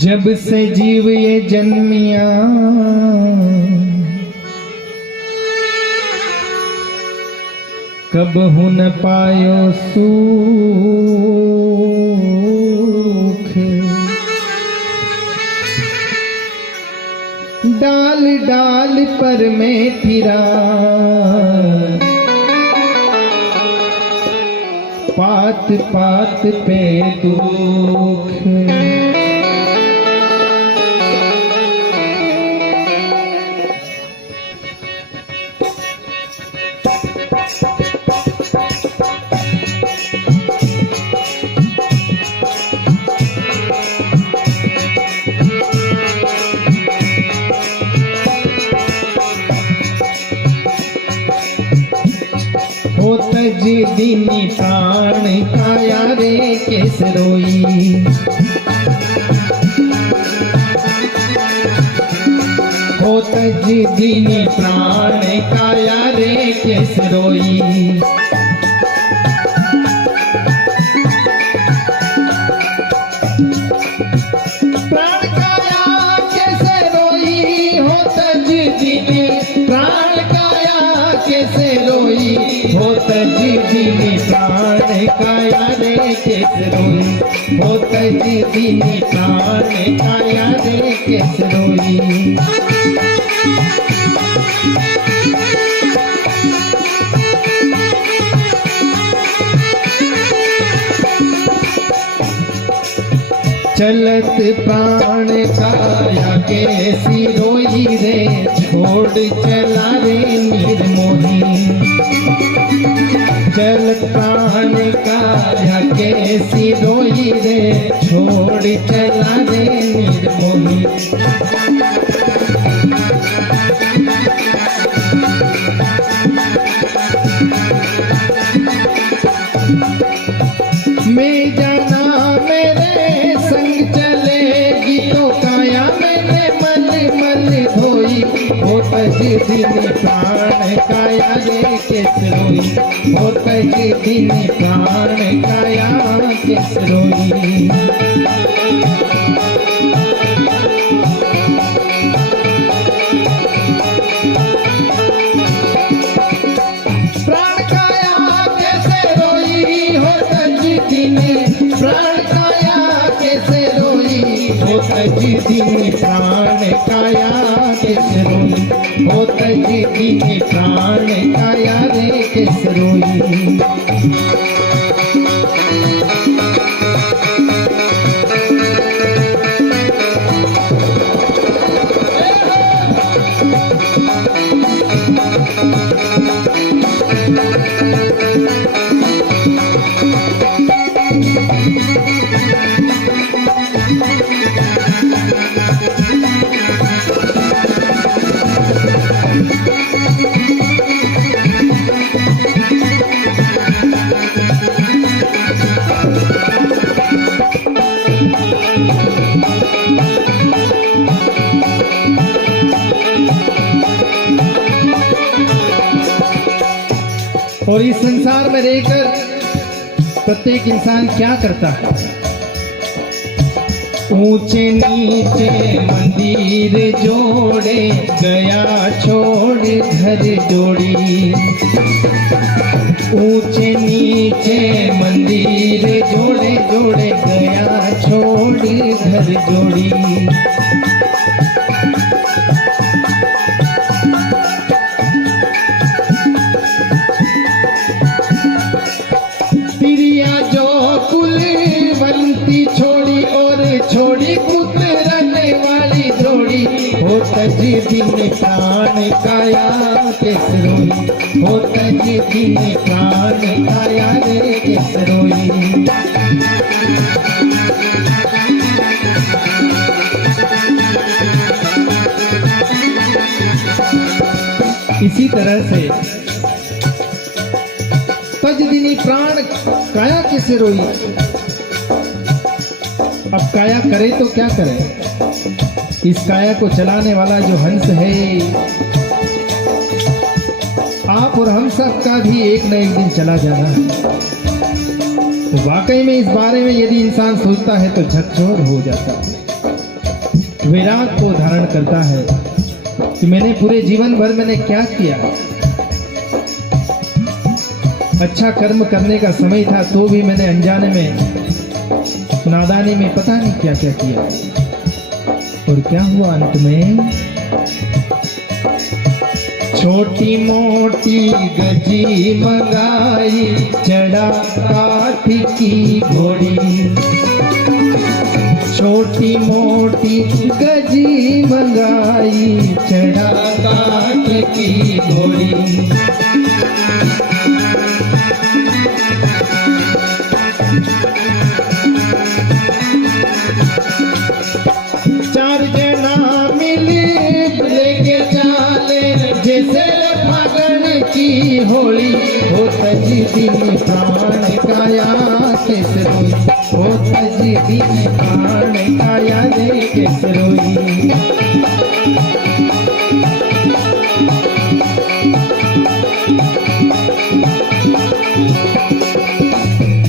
जब से जीव ये जन्मिया कब हूं न पायो सुख, डाल डाल पर मैं फिरा पात पात पे दुख। तज दीनी प्राण काया रे केस रोई, हो तज दीनी प्राण काया रे केस रोई। प्राण काया कैसे रोई, हो तज दीनी प्राण काया कैसे रोई, हो तज दीनी प्राण काया रे केस रोई, हो तज दीनी प्राण काया रे केस रोई। चलत प्राण काया कैसी रोई रे, छोड़ चला रे निर्मोही। चलत प्राण काया कैसी रोई रे, छोड़ चला रे निर्मोही। मैं जाना मेरे संग चलेगी तो काया मेरे मन मन धोई, हो तज दीनी प्राण काया रे केस रोई, हो तज दीनी प्राण काया केस रोई। प्राण काया कैसे रोई, हो तज दीनी प्राण काया कैसे रोई, हो तज दीनी प्राण काया कैसे रोई, हो तज दीनी प्राण काया रे कैसे रोई। और इस संसार में रहकर प्रत्येक इंसान क्या करता है? ऊंचे नीचे मंदिर जोड़े गया छोड़ घर जोड़ी, ऊंचे नीचे मंदिर जोड़े जोड़े गया छोड़ घर जोड़ी। छोड़ी पुत्रने वाली जोड़ी, हो तज दीनी प्राण काया केस रोई, हो तज दीनी प्राण काया रे केस रोई। इसी तरह से तज दीनी प्राण काया कैसे रोई। अब काया करे तो क्या करे? इस काया को चलाने वाला जो हंस है, आप और हम सब का भी एक न एक दिन चला जाना है। तो वाकई में इस बारे में यदि इंसान सोचता है तो झकझोर हो जाता है, विराग को धारण करता है कि मैंने पूरे जीवन भर मैंने क्या किया। अच्छा कर्म करने का समय था तो भी मैंने अनजाने में, नादानी में पता नहीं क्या क्या किया। और क्या हुआ अंत में? छोटी मोटी गजी मंगाई, चढ़ा काठ की घोड़ी। छोटी मोटी गजी मंगाई, चढ़ा काठ की घोड़ी। चार जना मिली लेके चाले, जैसे फागण की होली। हो तजी दिन प्राण काया केसरोई, हो तजी दिन प्राण काया रे केसरोई।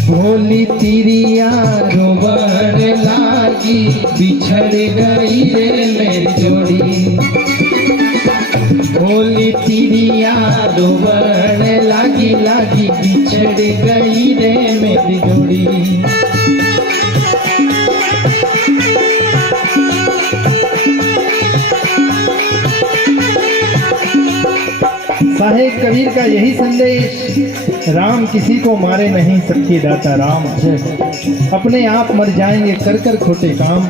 भोली तिरिया रोबड़ लागी, बिछड़ गई रे मेरी जोड़ी। भोली तिरिया रोबड़ लागी लागी, बिछड़ गई रे मेरी जोड़ी। साहेब कबीर का यही संदेश, राम किसी को मारे नहीं सबके दाता राम। अपने आप मर जाएंगे कर कर खोटे काम,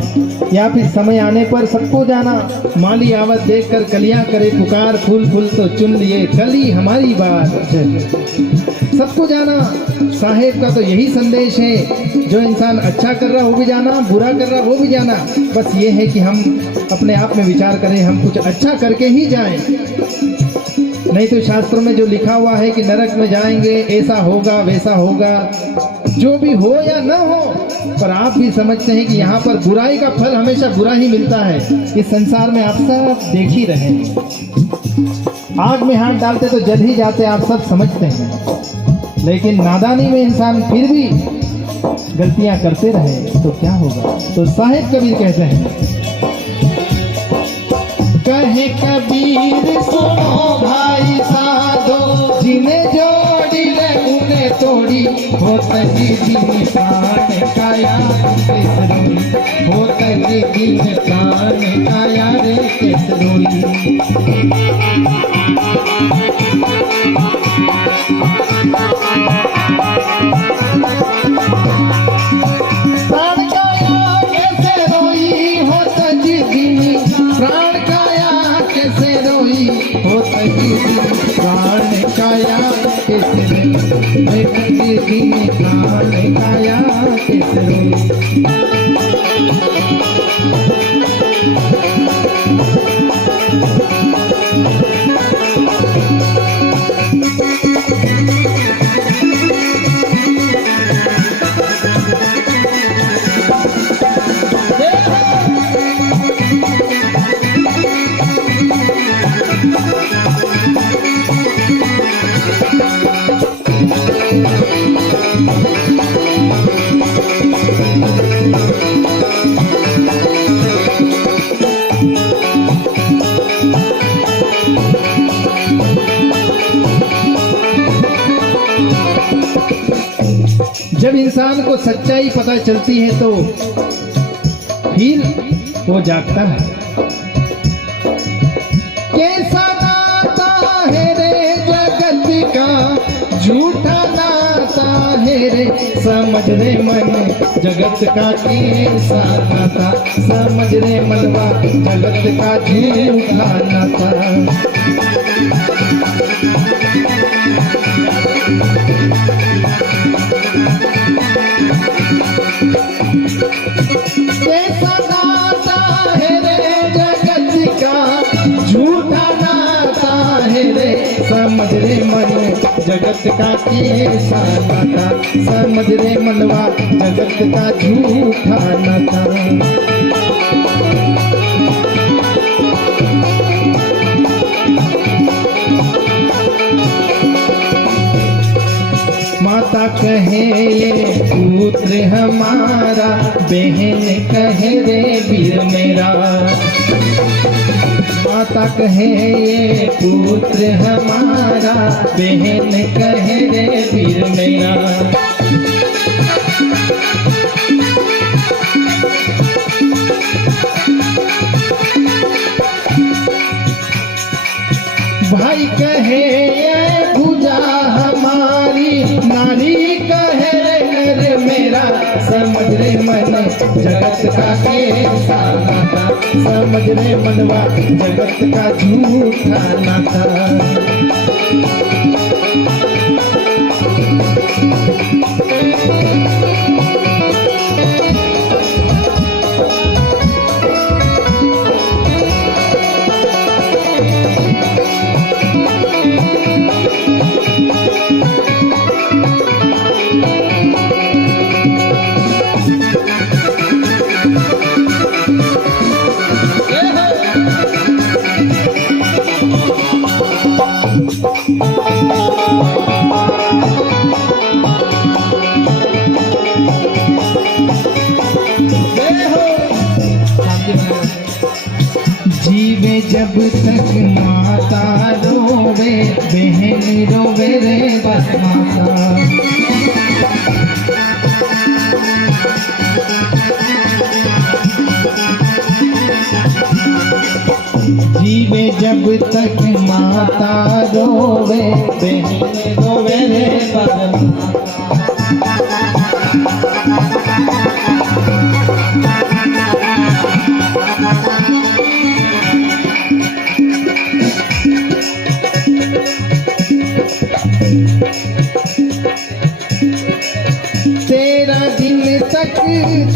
या फिर समय आने पर सबको जाना। माली आवत देख कर कलियां करे पुकार, फूल फूल तो चुन लिए कली हमारी बात। सबको जाना, साहेब का तो यही संदेश है। जो इंसान अच्छा कर रहा हो भी जाना, बुरा कर रहा हो भी जाना। बस ये है कि हम अपने आप में विचार करें, हम कुछ अच्छा करके ही जाएं। नहीं तो शास्त्रों में जो लिखा हुआ है कि नरक में जाएंगे, ऐसा होगा वैसा होगा, जो भी हो या न हो, पर आप भी समझते हैं कि यहाँ पर बुराई का फल हमेशा बुरा ही मिलता है। इस संसार में आप सब देख ही रहे हैं, आग में हाथ डालते तो जल ही जाते, आप सब समझते हैं। लेकिन नादानी में इंसान फिर भी गलतियां करते रहे तो क्या होगा? तो साहेब कबीर कहते हैं, कहे कबीर सुनो भाई साधो, जिन्हें जोड़ी ले उन्हें तोड़ी। हो तजी दिन प्राण काया केसरोई, हो तजी दिन प्राण काया रे केसरोई। प्राण काया कैसे रोई, हो तजी दिन प्राण कैसे रोई। हो तजी दिन प्राण काया कैसे रोई, हो तजी दिन प्राण काया कैसे रोई। जब इंसान को सच्चाई पता चलती है तो फिर वो जागता है। कैसा नाता है रे जगत का, झूठा नाता है रे, समझ रे मन जगत का कैसा नाता। समझ रे मनवा जगत का झूठा नाता। कैसा नाता है रे जगत का, झूठा नाता है रे, समझ रे मन जगत का कैसा नाता। समझ रे मनवा जगत का झूठा नाता। माता कहे ये पुत्र हमारा, बहन कहे रे वीर मेरा। माता कहे ये पुत्र हमारा, बहन कहे रे वीर मेरा। भाई कहे ये भुजा हमारी, नारी कहे रे नर मेरा। समझ रे मन जगत का कैसा नाता, समझ रे मनवा जगत का झूठा नाता। जीवे जब तक माता रोवे, बहन रोवे रे बस माता। जीवे जब तक माता रोवे, बहन रोवे रे बस तेरह दिन तक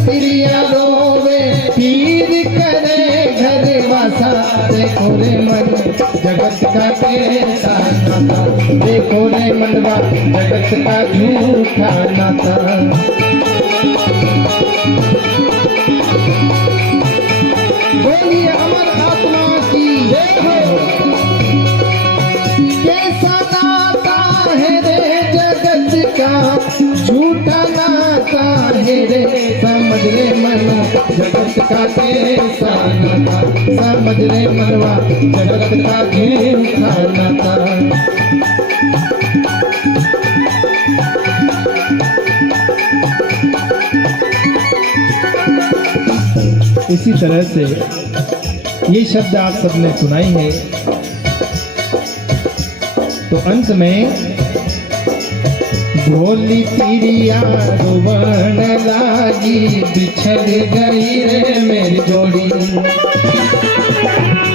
तिरिया रोवे, पीर करे घर वासा। देखो रे मन जगत का कैसा नाता, देखो रे मनवा जगत का झूठा नाता। बोलिए अमर आत्मा की जय हो। कैसा नाता है रे जगत का, झूठा नाता है रे। समझ रे मन जगत का कैसा नाता, समझ रे मनवा जगत का झूठा नाता। इसी तरह से ये शब्द आप सबने सुनाई है। तो अंत में भोली तिरिया रोवण लागी, बिछड़ गई रे मेरी जोड़ी।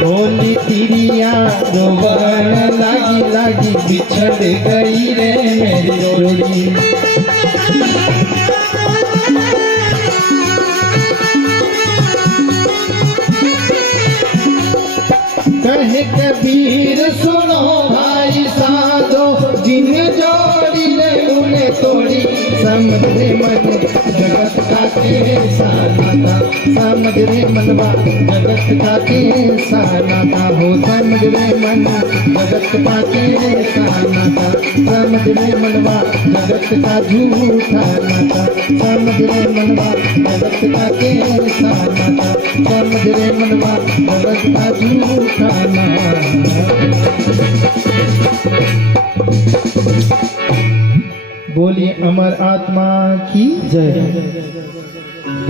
भोली तिरिया रोवण लागी लागी, बिछड़ गई रे मेरी जोड़ी। कहे कबीर सुनो भाई साधो, जिन जोड़ी रे उन्हें तोड़ी। समझ रे मन जगत का कैसा नाता, समझ रे मनवा जगत का कैसा नाता हो। समझ रे मन जगत का कैसा नाता, समझ रे मनवा जगत का झूठा नाता। समझ रे मनवा जगत का कैसा नाता, समझ रे मनवा जगत का झूठा नाता। बोलिए अमर आत्मा की जय।